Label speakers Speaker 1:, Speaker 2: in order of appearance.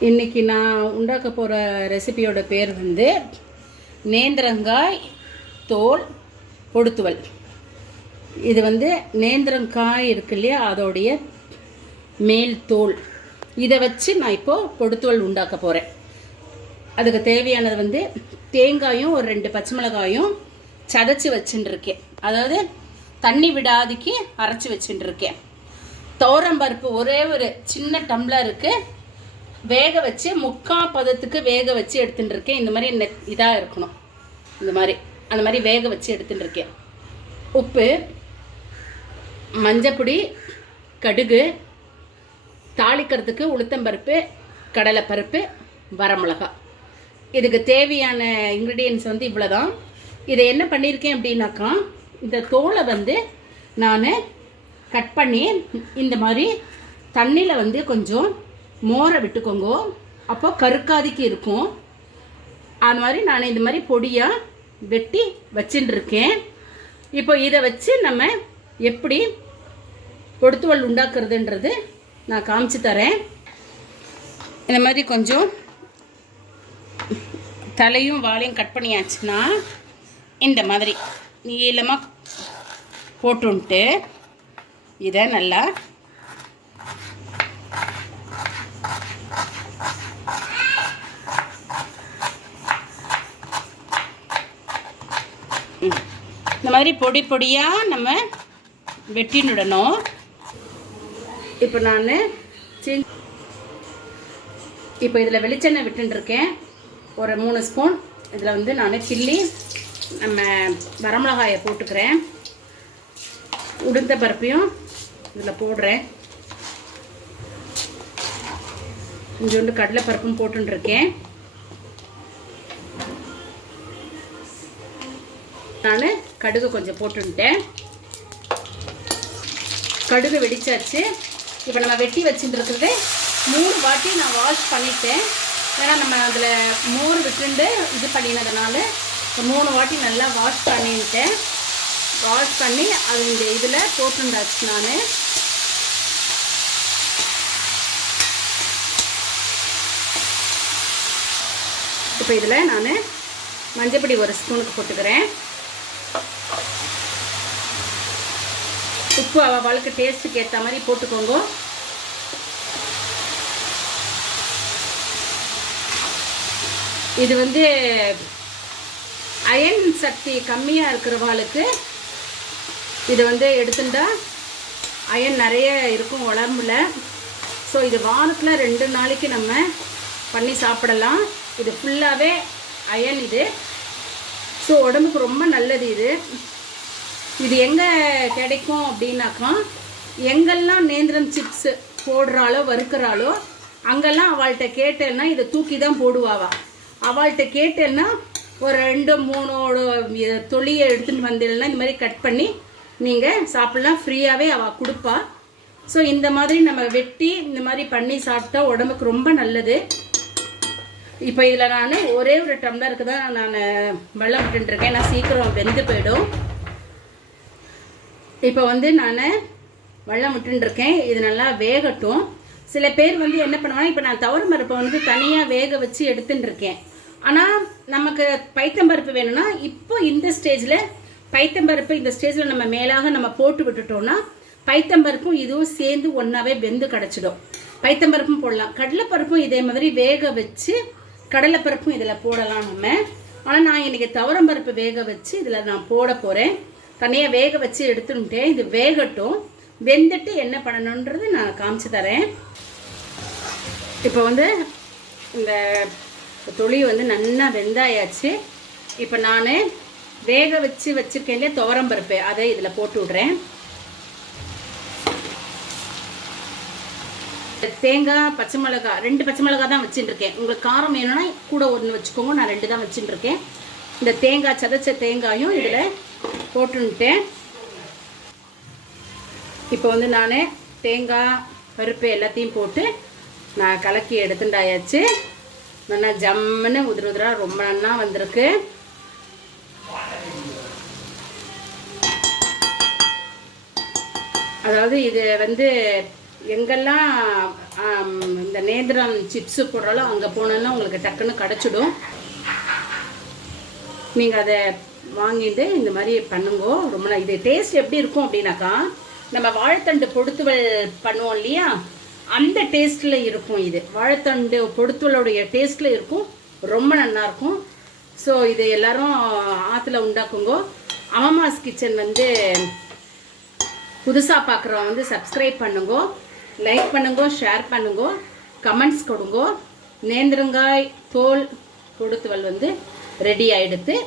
Speaker 1: இன்னைக்கு நான் உண்டாக்க போகிற ரெசிபியோட பேர் வந்து நேந்திரங்காய் தோல் பொடுத்துவல். இது வந்து நேந்திரங்காய் இருக்கு இல்லையா? அதோடைய மேல் தோல். இதை வச்சு நான் இப்போது பொடுத்துவல் உண்டாக்க போகிறேன் அதுக்கு தேவையானது வந்து தேங்காயும் ஒரு ரெண்டு பச்சை மிளகாயும் சதைச்சி வச்சுட்டுருக்கேன். அதாவது தண்ணி விடாதிக்கு அரைச்சி வச்சுட்டுருக்கேன். துவரம்பருப்பு பருப்பு ஒரே ஒரு சின்ன டம்ளருக்கு வேக வச்சு முக்கா பதத்துக்கு வேக வச்சு எடுத்துட்டு இருக்கேன் இந்த மாதிரி நெ இதாக இருக்கணும். இந்த மாதிரி. அந்த மாதிரி வேக வச்சு எடுத்துட்டு இருக்கேன் உப்பு மஞ்சப்பொடி கடுகு தாளிக்கிறதுக்கு உளுத்தம்பருப்பு கடலைப்பருப்பு வரமிளகா. இதுக்கு தேவையான இன்க்ரீடியன்ஸ் வந்து இவ்வளோ தான் இதை என்ன பண்ணியிருக்கேன் அப்படின்னாக்கா இந்த தோலை வந்து நான் கட் பண்ணி இந்த மாதிரி தண்ணியில் வந்து கொஞ்சம் மோரை விட்டுக்கோங்க. அப்போ கருக்காதிக்கு இருக்கும். அது மாதிரி நான் இந்த மாதிரி பொடியாக வெட்டி வச்சுட்டு இருக்கேன் இப்போ இதை வச்சு நம்ம எப்படி பொடுத்துவல் உண்டாக்குறதுன்றது நான் காமிச்சு தரேன். இந்த மாதிரி கொஞ்சம் தலையும் வாழையும் கட் பண்ணியாச்சுன்னா இந்த மாதிரி நீளமாக போட்டுன்ட்டு இதை நல்லா இந்த மாதிரி பொடி பொடியாக நம்ம வெட்டினுடணும். இப்போ நான் இப்போ இதில் வெளிச்செண்ணெய் விட்டுருக்கேன் ஒரு மூணு ஸ்பூன். இதில் வந்து நான் சில்லி நம்ம வரமிளகாயை போட்டுக்கிறேன். உளுந்த பருப்பையும் இதில் போடுறேன். கொஞ்சோண்டு கடலைப்பருப்பும் போட்டுருக்கேன் நான் கடுகு கொஞ்சம் போட்டுட்டேன் கடுகு வெடிச்சாச்சு. இப்போ நம்ம வெட்டி வச்சுட்டு மூணு வாட்டி நான் வாஷ் பண்ணிட்டேன். ஏன்னா நம்ம அதில் மோர் விட்டுண்டு இது பண்ணினதுனால மூணு வாட்டி நல்லா வாஷ் பண்ணிட்டேன். வாஷ் பண்ணி அது இந்த இதில் போட்டுண்டாச்சு நான். இப்போ இதில் நான் மஞ்சப்பொடி ஒரு ஸ்பூனுக்கு போட்டுக்கிறேன். உப்பு அவளுக்கு டேஸ்ட்டுக்கு ஏற்ற மாதிரி போட்டுக்கோங்க. இது வந்து அயன் சக்தி கம்மியாக இருக்கிறவாளுக்கு இது வந்து எடுத்துட்டா அயன் நிறைய இருக்கும் உடம்புல. ஸோ இது வாரத்தில் ரெண்டு நாளைக்கு நம்ம பண்ணி சாப்பிடலாம். இது ஃபுல்லாகவே அயன் இது. ஸோ உடம்புக்கு ரொம்ப நல்லது இது. இது எங்கே கிடைக்கும் அப்படின்னாக்கா எங்கெல்லாம் நேந்திரம் சிப்ஸ் போடுறாளோ வறுக்கிறாளோ அங்கெல்லாம் அவள்கிட்ட கேட்டேன்னா இதை தூக்கி தான் போடுவாவா. அவள்கிட்ட கேட்டேன்னா ஒரு ரெண்டு மூணோட இ- தொலியை எடுத்துகிட்டு வந்தேன்னா இந்த மாதிரி கட் பண்ணி நீங்கள் சாப்பிட்லாம். ஃப்ரீயாகவே அவள் கொடுப்பா. ஸோ இந்த மாதிரி நம்ம வெட்டி இந்த மாதிரி பண்ணி சாப்பிட்டா உடம்புக்கு ரொம்ப நல்லது. இப்போ இதில் நான் ஒரே ஒரு டம்ளருக்கு தான் நான் வெள்ளம் விட்டுருக்கேன் நான் சீக்கிரம் வெந்து போயிடும். இப்போ வந்து நான் வெள்ளம் விட்டுருக்கேன் இது நல்லா வேகட்டும். சில பேர் வந்து என்ன பண்ணுவாங்க இப்போ நான் தவறு பருப்பை வந்து தனியாக வேக வச்சு எடுத்துட்டுருக்கேன் ஆனால் நமக்கு பைத்தம்பருப்பு வேணும்னா இப்போ இந்த ஸ்டேஜில் பைத்தம்பருப்பு இந்த ஸ்டேஜில் நம்ம மேலாக நம்ம போட்டு விட்டுட்டோம்னா பைத்தம்பருப்பும் இதுவும் சேர்ந்து ஒன்றாவே வெந்து கிடச்சிடும். பைத்தம்பருப்பும் போடலாம். கடலைப்பருப்பும் இதே மாதிரி வேக வச்சு கடலைப்பருப்பும் இதில் போடலாம் நம்ம. ஆனால் நான் இன்னைக்கு துவரம்பருப்பு வேக வச்சு இதில் நான் போட போகிறேன் தனியாக வேக வச்சு எடுத்துட்டேன் இது வேகட்டும். வெந்துட்டு என்ன பண்ணணுன்றது நான் காமிச்சு தரேன். இப்போ வந்து இந்த துளி வந்து நல்லா வெந்தாயாச்சு. இப்போ நான் வேக வச்சு வச்சுருக்கேன் துவரம் துவரம்பருப்பு அதை இதில் போட்டு விட்றேன். தேங்காய் பச்சை மிளகா ரெண்டு பச்சை மிளகா தான் வச்சுட்டுருக்கேன் உங்களுக்கு காரம் வேணும்னா கூட ஒன்று வச்சுக்கோங்க நான் ரெண்டு தான் வச்சுட்டுருக்கேன் இந்த தேங்காய் சதைச்ச தேங்காயும் இதில் போட்டுன்ட்டேன் இப்போ வந்து நான் தேங்காய் பருப்பு எல்லாத்தையும் போட்டு நான் கலக்கி எடுத்துட்டாயாச்சு நல்லா ஜம்முன்னு உதிர உதிரா ரொம்ப நல்லா வந்திருக்கு. அதாவது இது வந்து எங்கெல்லாம் இந்த நேந்திரம் சிப்ஸு போடுறாலும் அங்கே போனோன்னா உங்களுக்கு டக்குன்னு கிடச்சிடும். நீங்கள் அதை வாங்கிட்டு இந்த மாதிரி பண்ணுங்கோ. ரொம்ப நா- இது டேஸ்ட் எப்படி இருக்கும் அப்படின்னாக்கா நம்ம வாழைத்தண்டு பொடுத்துவல் பண்ணுவோம் இல்லையா? அந்த டேஸ்ட்டில் இருக்கும் இது. வாழைத்தண்டு பொடுத்துவலுடைய டேஸ்ட்டில் இருக்கும். ரொம்ப நல்லாயிருக்கும் ஸோ இது எல்லாரும் ஆற்றுல உண்டாக்குங்கோ. அமமாஸ் கிச்சன் வந்து புதுசாக பார்க்குறவங்க வந்து சப்ஸ்கிரைப் பண்ணுங்கோ. லைக் பண்ணுங்கோ ஷேர் பண்ணுங்க. கமெண்ட்ஸ் கொடுங்கோ. நேந்திரங்காய் தோல் கொடுத்துவல் வந்து ரெடி ஆயிடுத்து.